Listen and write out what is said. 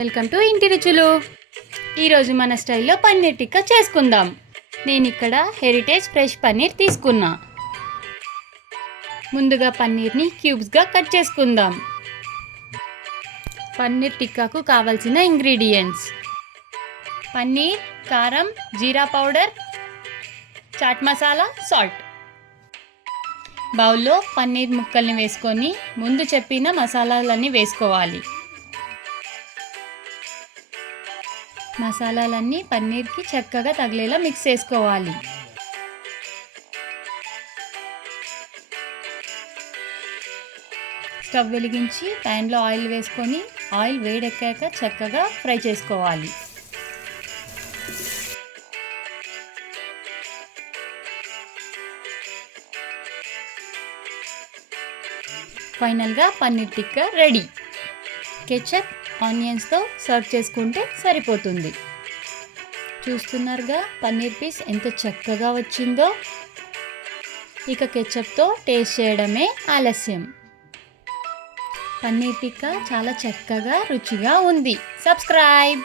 Welcome to ఇంటి రుచులు. ఈరోజు మన స్టైల్లో పన్నీర్ టిక్కా చేసుకుందాం. నేను ఇక్కడ హెరిటేజ్ ఫ్రెష్ పన్నీర్ తీసుకున్నా. ముందుగా పన్నీర్ని క్యూబ్స్గా కట్ చేసుకుందాం. పన్నీర్ టిక్కాకు కావాల్సిన ఇంగ్రీడియంట్స్: పన్నీర్, కారం, జీరా పౌడర్, చాట్ మసాలా, సాల్ట్. బౌల్లో పన్నీర్ ముక్కల్ని వేసుకొని ముందు చెప్పిన మసాలాలన్నీ వేసుకోవాలి. మసాలాలన్నీ పన్నీర్కి చక్కగా తగిలేలా మిక్స్ చేసుకోవాలి. స్టవ్ వెలిగించి ప్యాన్లో ఆయిల్ వేసుకొని ఆయిల్ వేడెక్కాక చక్కగా ఫ్రై చేసుకోవాలి. ఫైనల్గా పన్నీర్ టిక్కా రెడీ. కెచప్, ఆనియన్స్తో సర్వ్ చేసుకుంటే సరిపోతుంది. చూస్తున్నారుగా పన్నీర్ పీస్ ఎంత చక్కగా వచ్చిందో. ఇక కెచప్తో టేస్ట్ చేయడమే ఆలస్యం. పన్నీర్ టిక్కా చాలా చక్కగా రుచిగా ఉంది. సబ్స్క్రైబ్.